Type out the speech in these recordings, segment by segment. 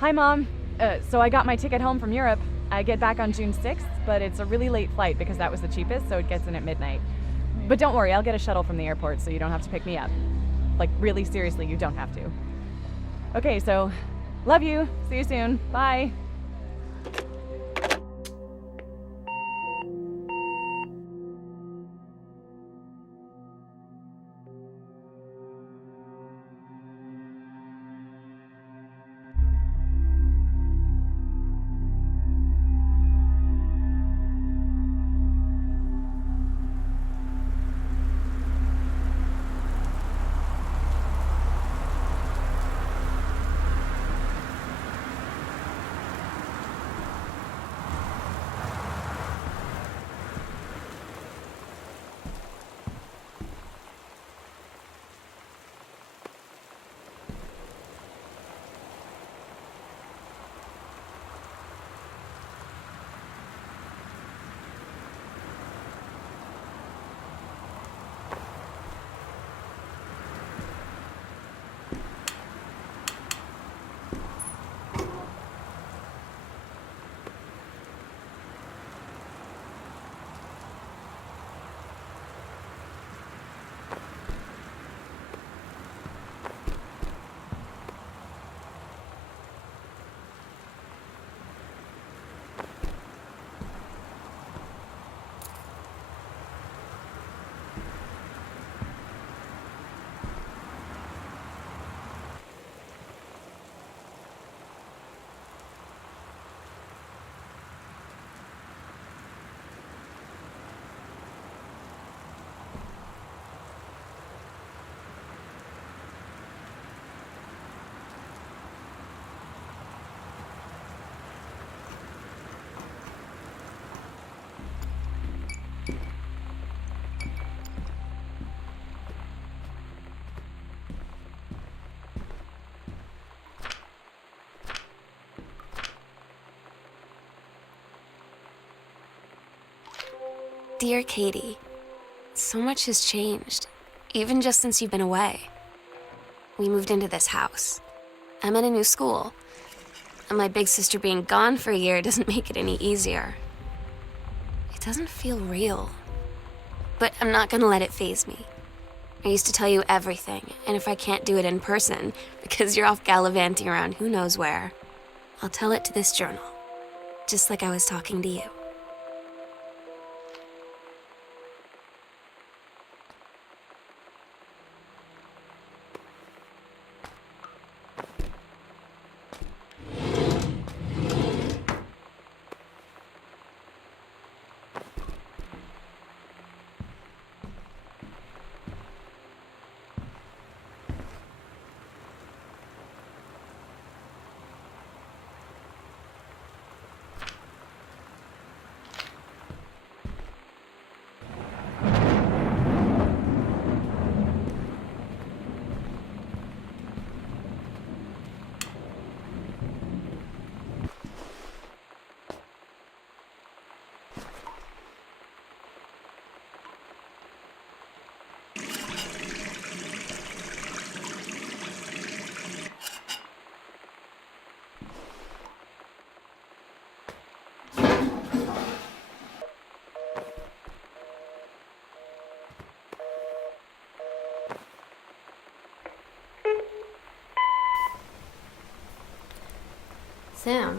Hi, Mom. So I got my ticket home from Europe. I get back on June 6th, but it's a really late flight because that was the cheapest, so it gets in at midnight. But don't worry, I'll get a shuttle from the airport so you don't have to pick me up. Like, really seriously, you don't have to. Okay, so love you. See you soon. Bye. Dear Katie, so much has changed, even just since you've been away. We moved into this house. I'm at a new school, and my big sister being gone for a year doesn't make it any easier. It doesn't feel real, but I'm not gonna let it faze me. I used to tell you everything, and if I can't do it in person, because you're off gallivanting around who knows where, I'll tell it to this journal, just like I was talking to you. Sam?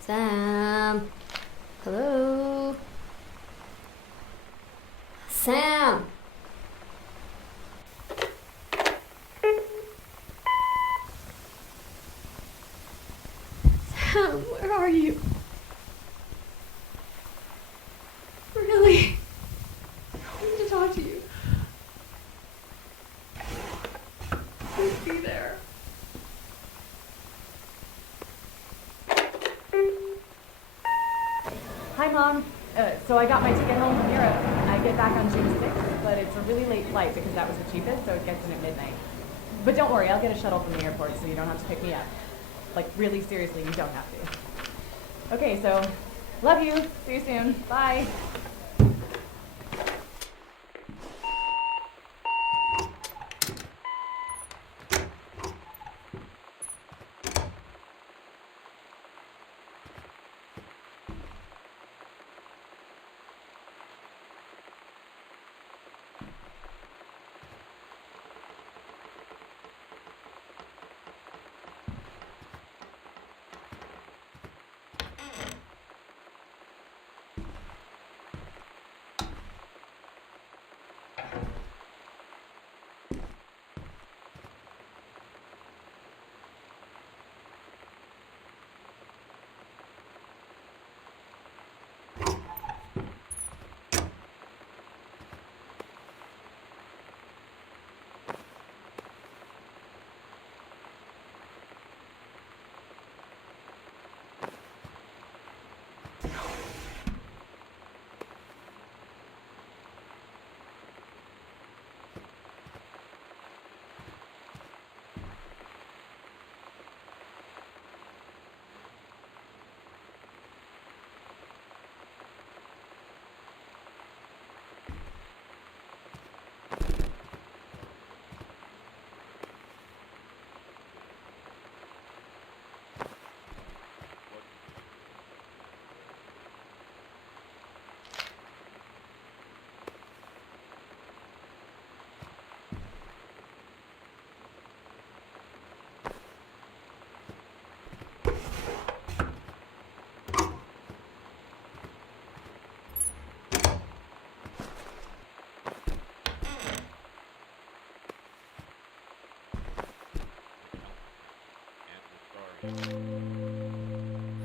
Sam? Hello? Sam? Sam, where are you? Really? I need to talk to you. Please be there. Hi, Mom. So I got my ticket home from Europe. I get back on June 6th, but it's a really late flight because that was the cheapest, so it gets in at midnight. But don't worry, I'll get a shuttle from the airport so you don't have to pick me up. Like, really seriously, you don't have to. Okay, so love you. See you soon. Bye.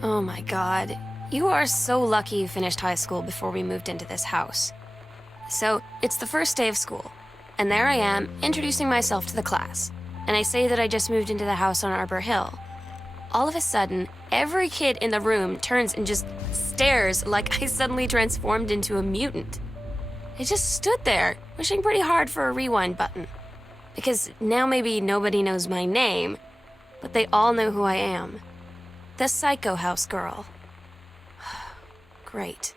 Oh my god. You are so lucky you finished high school before we moved into this house. So, it's the first day of school, and there I am, introducing myself to the class. And I say that I just moved into the house on Arbor Hill. All of a sudden, every kid in the room turns and just stares like I suddenly transformed into a mutant. I just stood there, wishing pretty hard for a rewind button. Because now maybe nobody knows my name, but they all know who I am. The Psycho House girl. Great.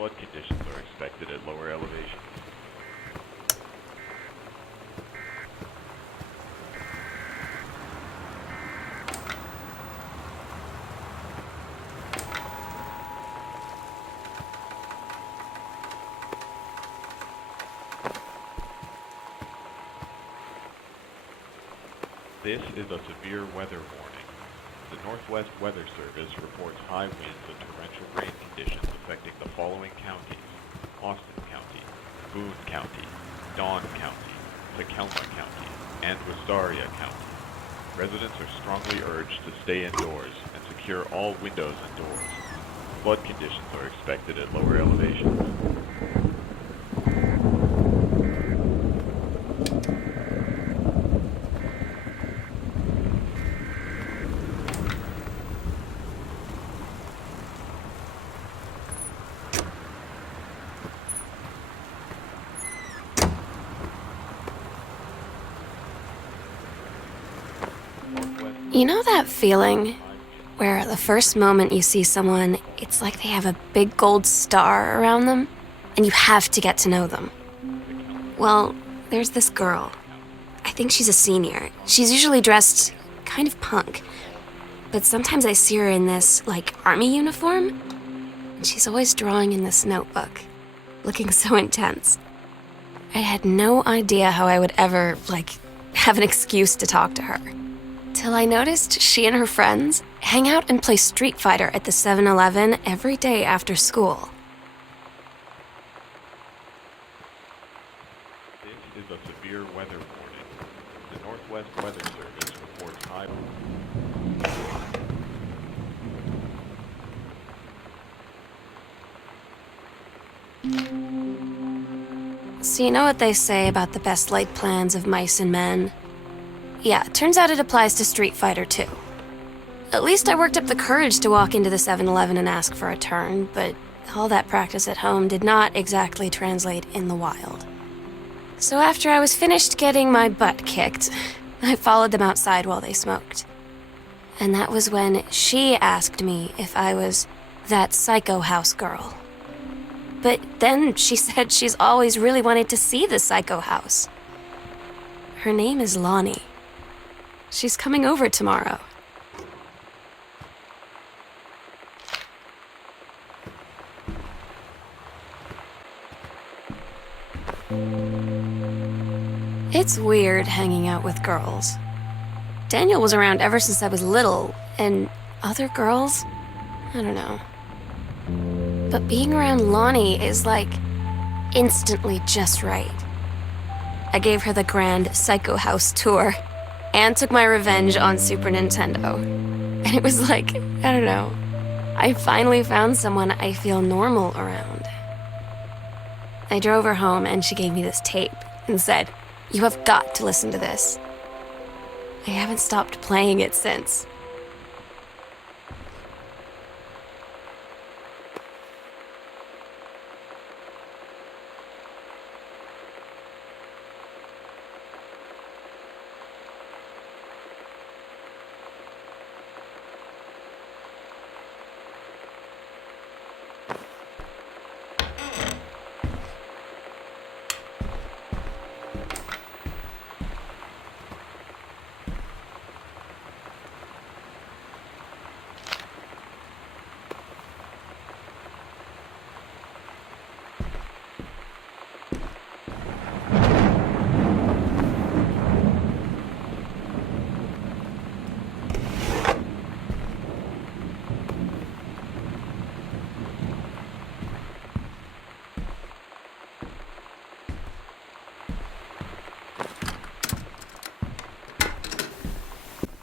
Flood conditions are expected at lower elevations. This is a severe weather warning. The Northwest Weather Service reports high winds and torrential rain conditions affecting the following counties: Austin County, Boone County, Dawn County, Tacoma County, and Wistaria County. Residents are strongly urged to stay indoors and secure all windows and doors. Flood conditions are expected at lower elevations. You know that feeling where the first moment you see someone, it's like they have a big gold star around them, and you have to get to know them? Well, there's this girl. I think she's a senior. She's usually dressed kind of punk, but sometimes I see her in this, army uniform, and she's always drawing in this notebook, looking so intense. I had no idea how I would ever, have an excuse to talk to her. Till I noticed she and her friends hang out and play Street Fighter at the 7-Eleven every day after school. This is a severe weather warning. The Northwest Weather Service reports high... So you know what they say about the best laid plans of mice and men? Yeah, turns out it applies to Street Fighter too. At least I worked up the courage to walk into the 7-Eleven and ask for a turn, but all that practice at home did not exactly translate in the wild. So after I was finished getting my butt kicked, I followed them outside while they smoked. And that was when she asked me if I was that psycho house girl. But then she said she's always really wanted to see the psycho house. Her name is Lonnie. She's coming over tomorrow. It's weird hanging out with girls. Daniel was around ever since I was little, and other girls? I don't know. But being around Lonnie is like instantly just right. I gave her the grand Psycho House tour and took my revenge on Super Nintendo. And it was like, I don't know, I finally found someone I feel normal around. I drove her home and she gave me this tape and said, "You have got to listen to this." I haven't stopped playing it since.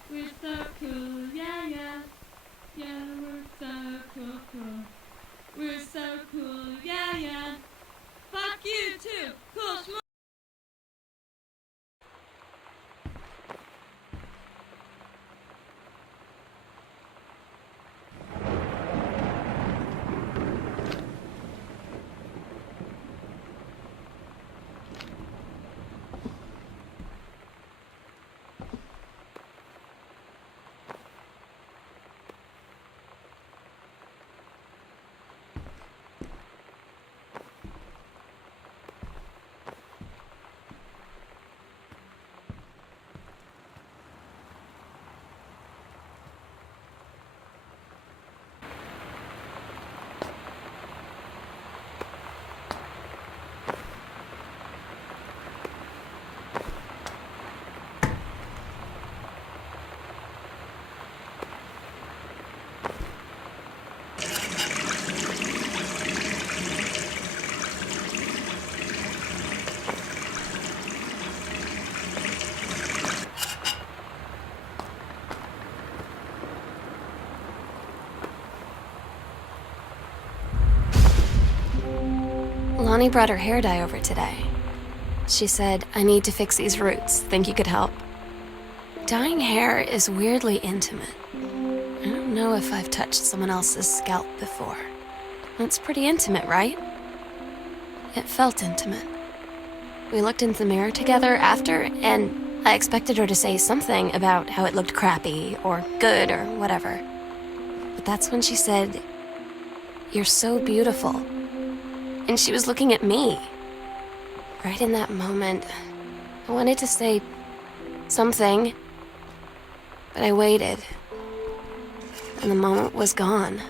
We're so cool, yeah, yeah. Yeah, we're so cool, cool. We're so cool, yeah, yeah. Fuck you too, cool schmoo. Lonnie brought her hair dye over today. She said, "I need to fix these roots. Think you could help?" Dyeing hair is weirdly intimate. I don't know if I've touched someone else's scalp before. It's pretty intimate, right? It felt intimate. We looked into the mirror together after, and I expected her to say something about how it looked crappy or good or whatever. But that's when she said, "You're so beautiful." And she was looking at me. Right in that moment, I wanted to say something, but I waited, and the moment was gone.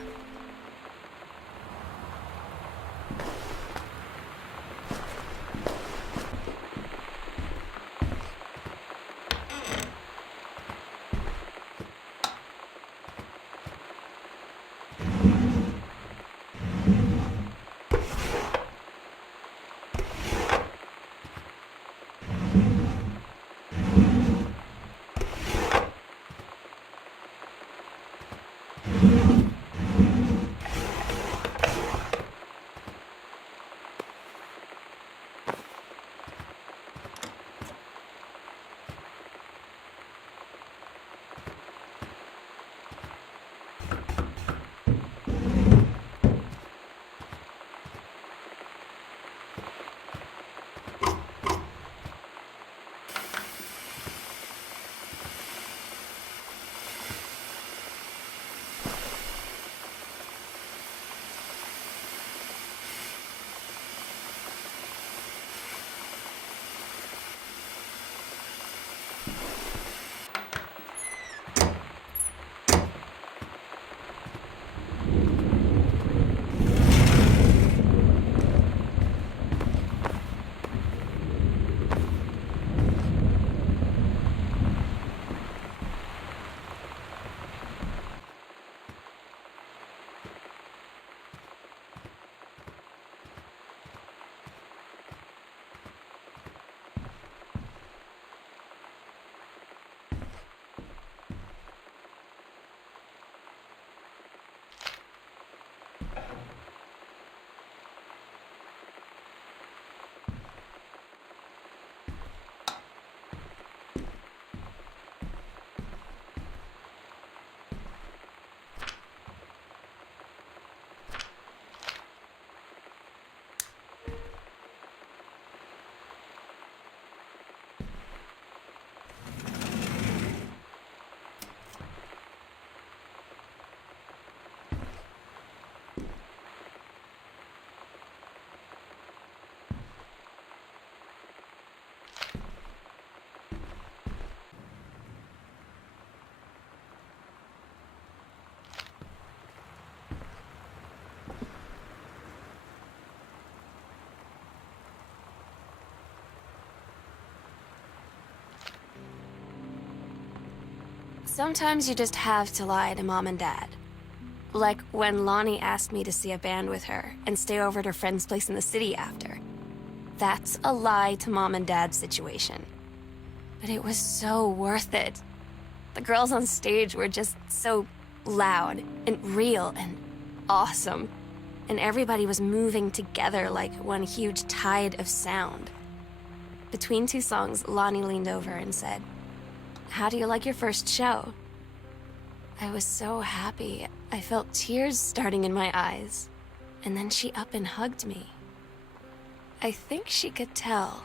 Sometimes you just have to lie to Mom and Dad. Like when Lonnie asked me to see a band with her and stay over at her friend's place in the city after. That's a lie to Mom and Dad situation. But it was so worth it. The girls on stage were just so loud and real and awesome. And everybody was moving together like one huge tide of sound. Between two songs, Lonnie leaned over and said, "How do you like your first show?" I was so happy. I felt tears starting in my eyes. And then she up and hugged me. I think she could tell.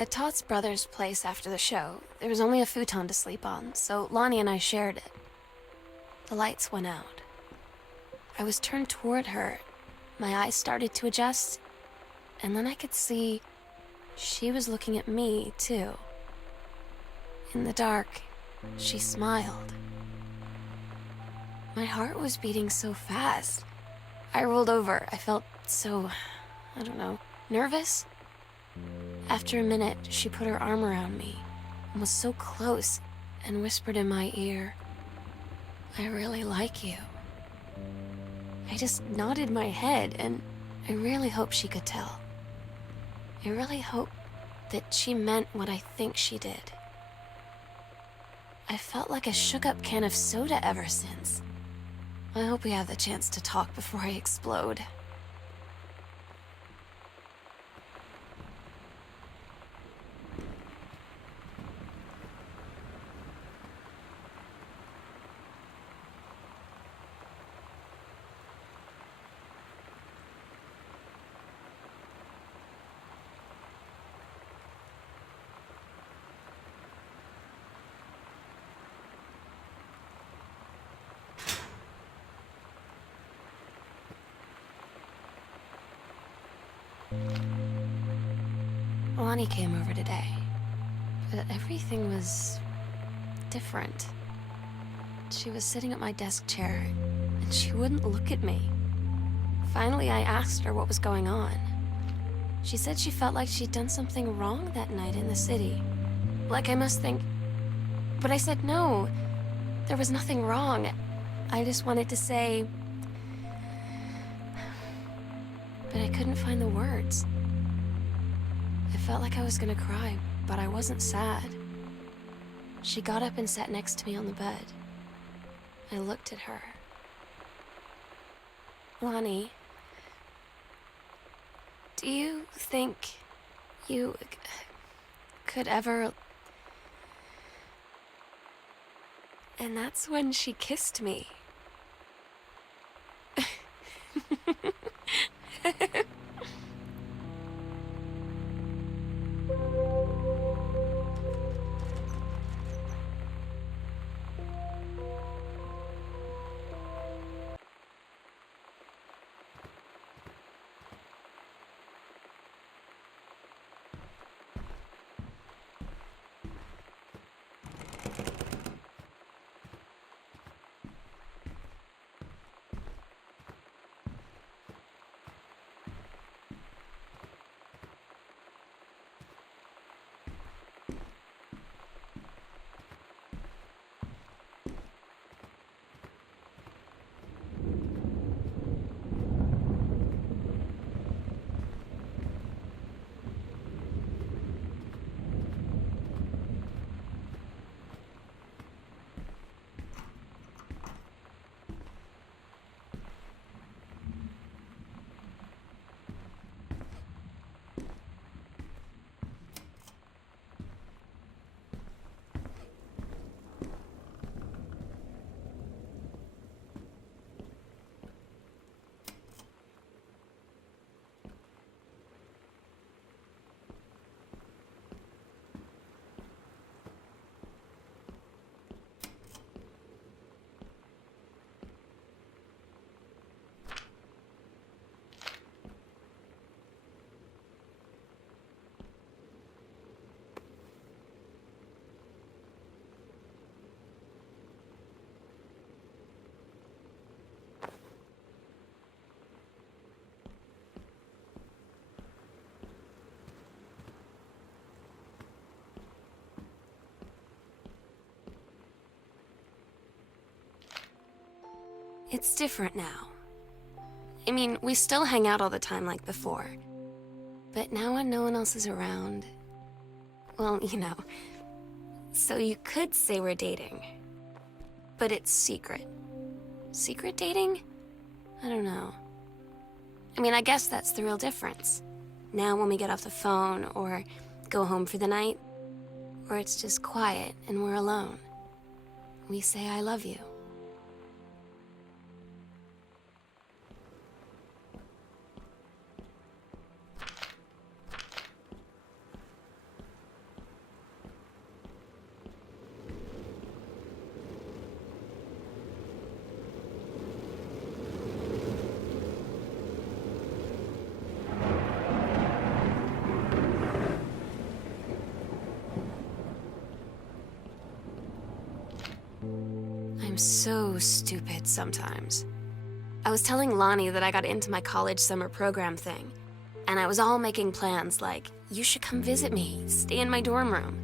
At Todd's brother's place after the show, there was only a futon to sleep on, so Lonnie and I shared it. The lights went out. I was turned toward her. My eyes started to adjust, and then I could see she was looking at me, too. In the dark, she smiled. My heart was beating so fast. I rolled over. I felt so, I don't know, nervous. After a minute, she put her arm around me and was so close and whispered in my ear, "I really like you." I just nodded my head, and I really hoped she could tell. I really hoped that she meant what I think she did. I felt like a shook-up can of soda ever since. I hope we have the chance to talk before I explode. Lonnie came over today, but everything was different. She was sitting at my desk chair, and she wouldn't look at me. Finally, I asked her what was going on. She said she felt like she'd done something wrong that night in the city. Like I must think... But I said no, there was nothing wrong. I just wanted to say... But I couldn't find the words. I felt like I was gonna cry, but I wasn't sad. She got up and sat next to me on the bed. I looked at her. Lonnie, do you think you could ever... And that's when she kissed me. It's different now. I mean, we still hang out all the time like before. But now when no one else is around... Well, you know. So you could say we're dating. But it's secret. Secret dating? I don't know. I mean, I guess that's the real difference. Now when we get off the phone, or go home for the night, or it's just quiet and we're alone, we say I love you. so stupid sometimes. I was telling Lonnie that I got into my college summer program thing, and I was all making plans like, you should come visit me, stay in my dorm room.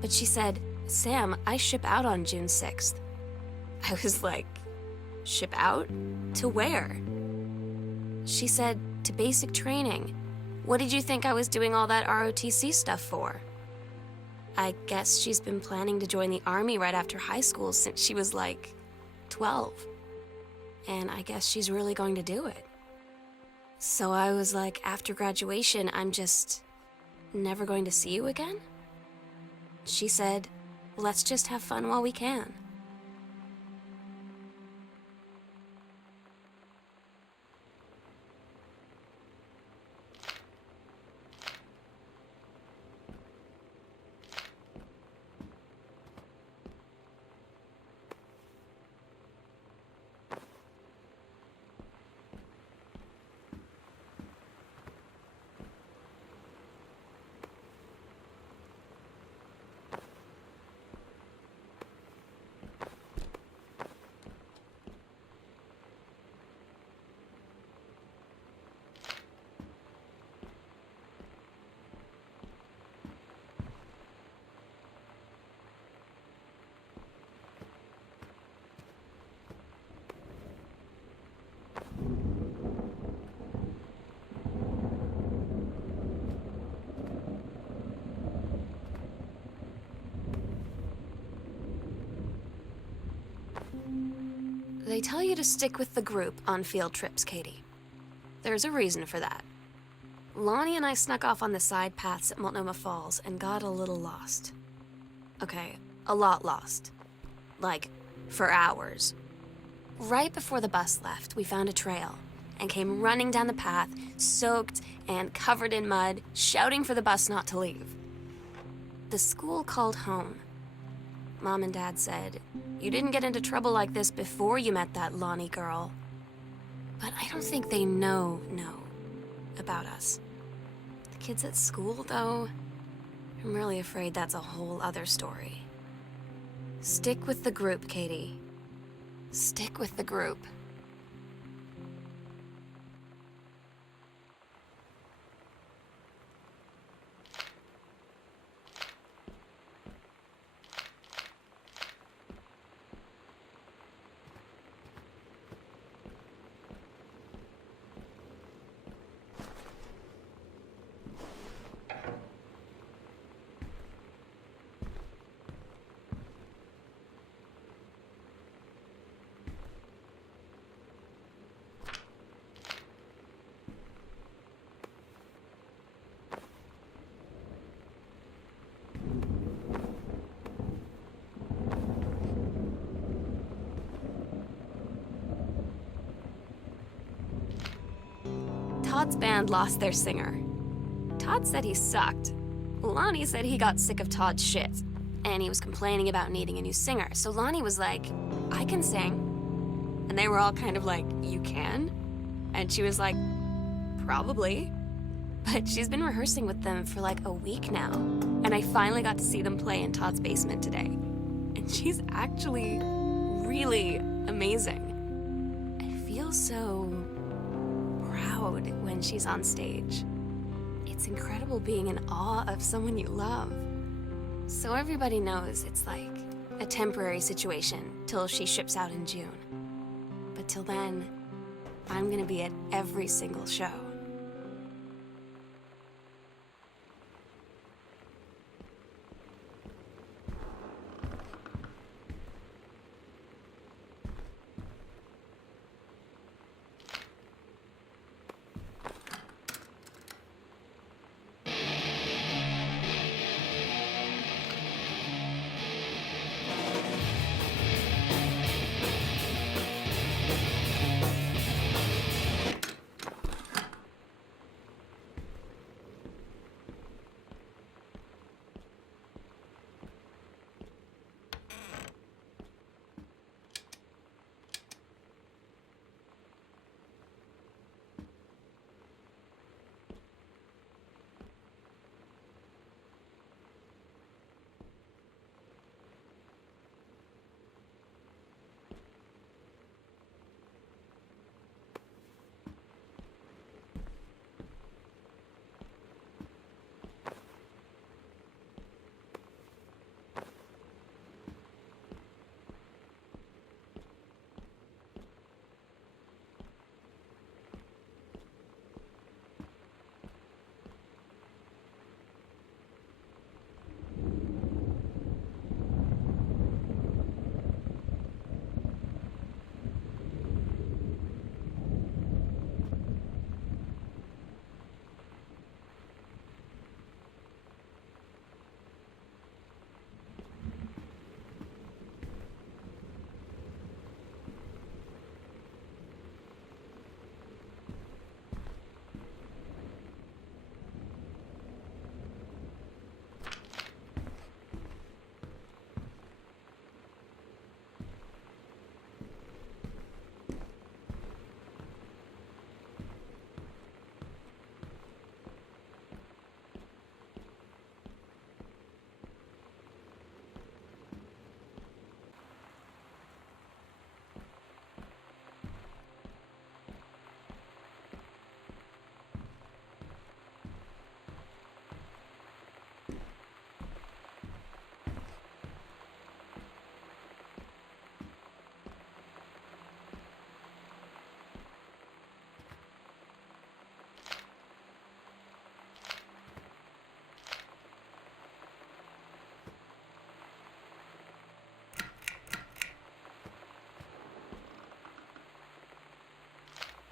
But she said, Sam, I ship out on June 6th. I was like, ship out? To where? She said, to basic training. What did you think I was doing all that ROTC stuff for? I guess she's been planning to join the Army right after high school since she was like 12. And I guess she's really going to do it. So I was like, after graduation, I'm just never going to see you again? She said, let's just have fun while we can. They tell you to stick with the group on field trips, Katie. There's a reason for that. Lonnie and I snuck off on the side paths at Multnomah Falls and got a little lost. Okay, a lot lost. Like, for hours. Right before the bus left, we found a trail and came running down the path, soaked and covered in mud, shouting for the bus not to leave. The school called home. Mom and Dad said, you didn't get into trouble like this before you met that Lonnie girl. But I don't think they know about us. The kids at school, though, I'm really afraid that's a whole other story. Stick with the group, Katie. Stick with the group. Todd's band lost their singer. Todd said he sucked. Lonnie said he got sick of Todd's shit, and he was complaining about needing a new singer. So Lonnie was like, I can sing. And they were all kind of like, you can? And she was like, probably. But she's been rehearsing with them for like a week now. And I finally got to see them play in Todd's basement today. And she's actually really amazing. I feel so proud when she's on stage. It's incredible being in awe of someone you love. So everybody knows it's like a temporary situation till she ships out in June. But till then, I'm gonna be at every single show.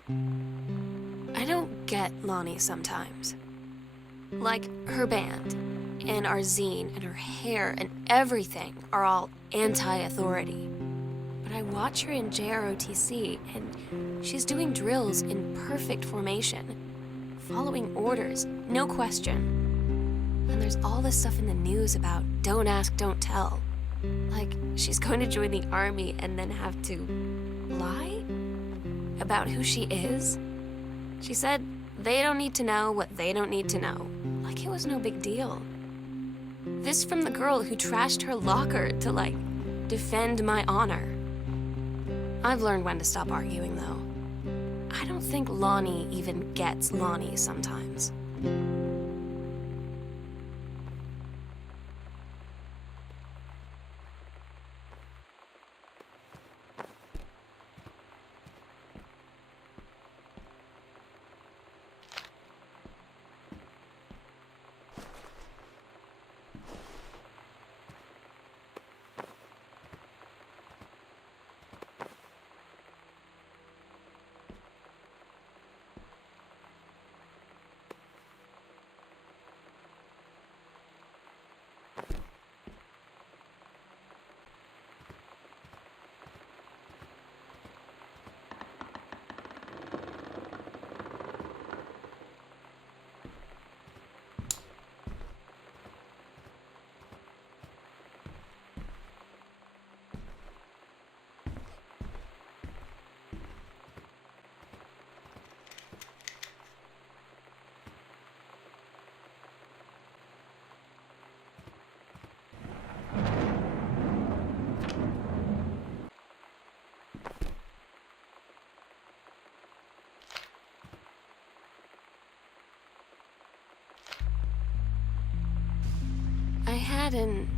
I don't get Lonnie sometimes. Like, her band, and our zine, and her hair, and everything are all anti-authority. But I watch her in JROTC, and she's doing drills in perfect formation, following orders, no question. And there's all this stuff in the news about don't ask, don't tell. Like, she's going to join the army and then have to lie about who she is. She said they don't need to know what they don't need to know. Like it was no big deal. This from the girl who trashed her locker to, like, defend my honor. I've learned when to stop arguing, though. I don't think Lonnie even gets Lonnie sometimes. I had an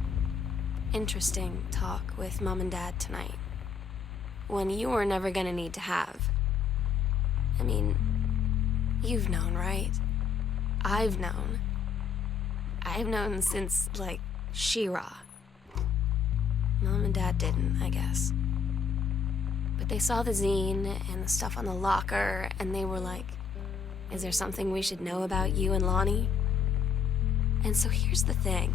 interesting talk with Mom and Dad tonight. One you were never gonna need to have. I mean, you've known, right? I've known. I've known since, like, She-Ra. Mom and Dad didn't, I guess. But they saw the zine and the stuff on the locker, and they were like, is there something we should know about you and Lonnie? And so here's the thing.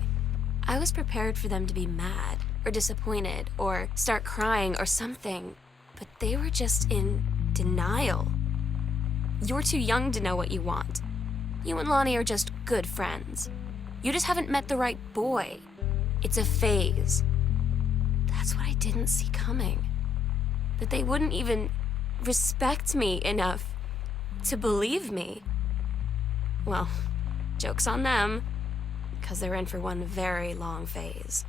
I was prepared for them to be mad, or disappointed, or start crying, or something. But they were just in denial. You're too young to know what you want. You and Lonnie are just good friends. You just haven't met the right boy. It's a phase. That's what I didn't see coming. That they wouldn't even respect me enough to believe me. Well, joke's on them, because they're in for one very long phase.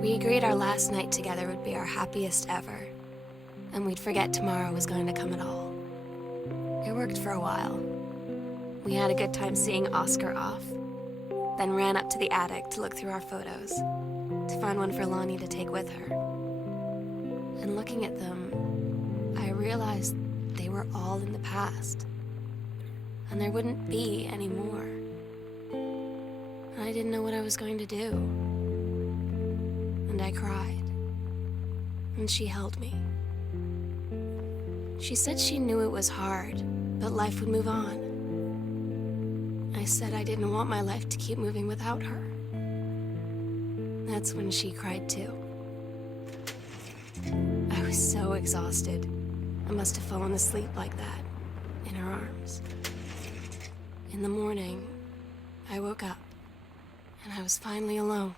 We agreed our last night together would be our happiest ever, and we'd forget tomorrow was going to come at all. It worked for a while. We had a good time seeing Oscar off, then ran up to the attic to look through our photos, to find one for Lonnie to take with her. And looking at them, I realized they were all in the past, and there wouldn't be any more. And I didn't know what I was going to do. And I cried. And she held me. She said she knew it was hard, but life would move on. I said I didn't want my life to keep moving without her. That's when she cried too. I was so exhausted. I must have fallen asleep like that, in her arms. In the morning, I woke up, and I was finally alone.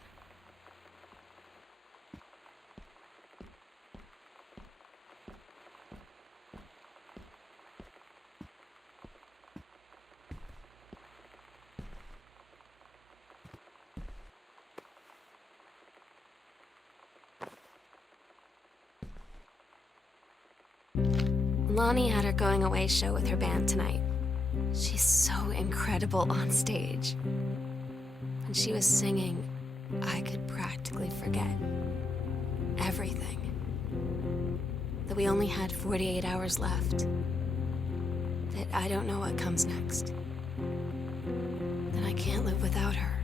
Lonnie had her going away show with her band tonight. She's so incredible on stage. When she was singing, I could practically forget everything. That we only had 48 hours left. That I don't know what comes next. That I can't live without her.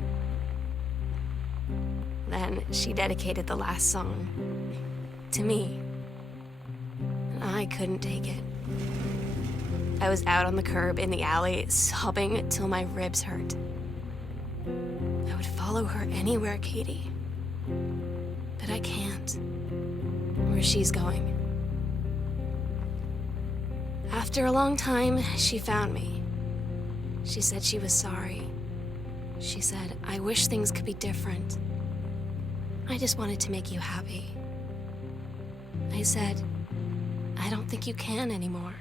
Then she dedicated the last song to me. And I couldn't take it. I was out on the curb in the alley, sobbing till my ribs hurt. I would follow her anywhere, Katie. But I can't. Where she's going. After a long time, she found me. She said she was sorry. She said, I wish things could be different. I just wanted to make you happy. I said, I don't think you can anymore.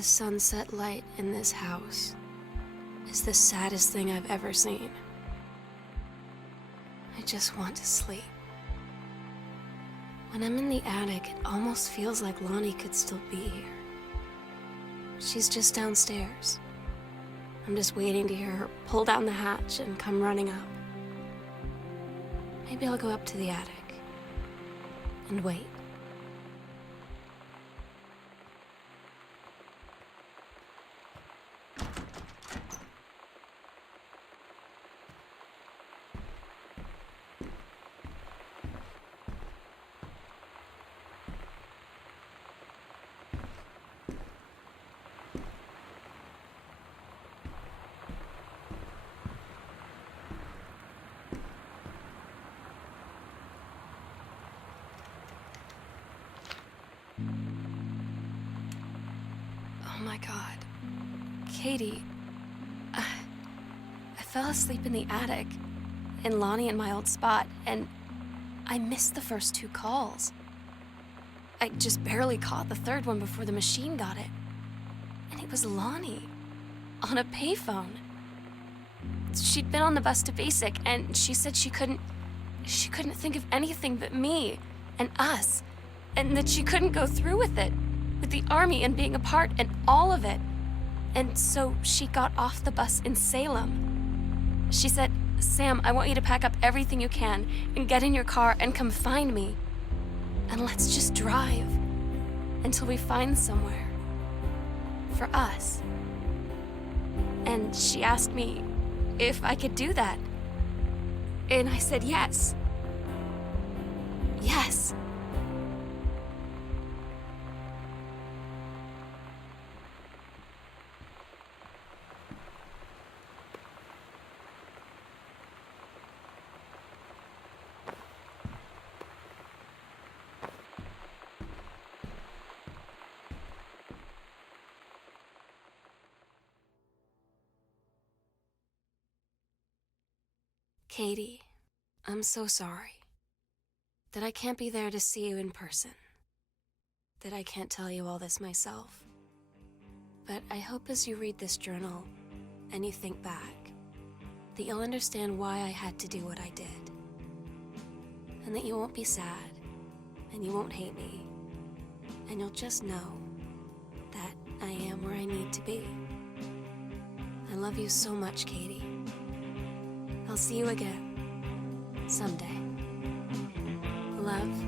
The sunset light in this house is the saddest thing I've ever seen. I just want to sleep. When I'm in the attic, it almost feels like Lonnie could still be here. She's just downstairs. I'm just waiting to hear her pull down the hatch and come running up. Maybe I'll go up to the attic and wait. Oh my God. Katie, I fell asleep in the attic, in Lonnie in my old spot, and I missed the first 2 calls. I just barely caught the third one before the machine got it. And it was Lonnie, on a payphone. She'd been on the bus to Basic, and she said she couldn't think of anything but me and us, and that she couldn't go through with it, with the Army and being apart and all of it. And so she got off the bus in Salem. She said, "Sam, I want you to pack up everything you can and get in your car and come find me. And let's just drive until we find somewhere for us." And she asked me if I could do that. And I said yes. Yes. Katie, I'm so sorry that I can't be there to see you in person, that I can't tell you all this myself. But I hope as you read this journal and you think back, that you'll understand why I had to do what I did. And that you won't be sad, and you won't hate me, and you'll just know that I am where I need to be. I love you so much, Katie. I'll see you again someday. Love,